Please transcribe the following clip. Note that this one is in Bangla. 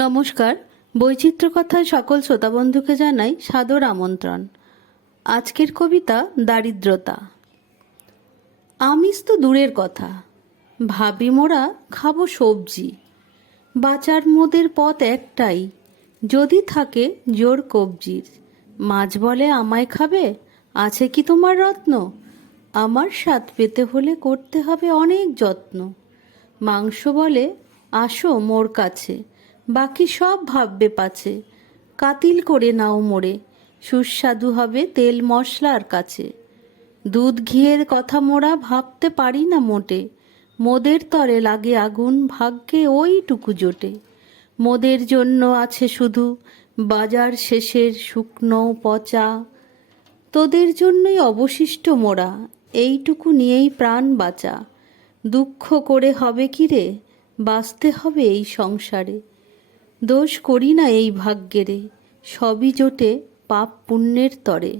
নমস্কার। বৈচিত্র্য কথায় সকল শ্রোতাবন্ধুকে জানাই সাদর আমন্ত্রণ। আজকের কবিতা দারিদ্রতা। আমিষ তো দূরের কথা, ভাবি মোরা খাবো সবজি। বাঁচার মোদের পথ একটাই, যদি থাকে জোর কবজির। মাছ বলে আমায় খাবে, আছে কি তোমার রত্ন? আমার স্বাদ পেতে হলে করতে হবে অনেক যত্ন। মাংস বলে আসো মোর কাছে, বাকি সব ভাববে পাছে। কাতিল করে নাও মোরে, সুস্বাদু হবে তেল মশলার কাছে। দুধ ঘিয়ের কথা মোরা ভাবতে পারি না মোটে, মোদের তরে লাগে আগুন, ভাগ্যে ওইটুকু জোটে। মোদের জন্য আছে শুধু বাজার শেষের শুকনো পচা। তোদের জন্যই অবশিষ্ট মোরা, এইটুকু নিয়েই প্রাণ বাঁচা। দুঃখ করে হবে কি রে, বাঁচতে হবে এই সংসারে। দোষ করি না এই ভাগ্যেরে, সবই জোটে পাপ পুণ্যের তরে।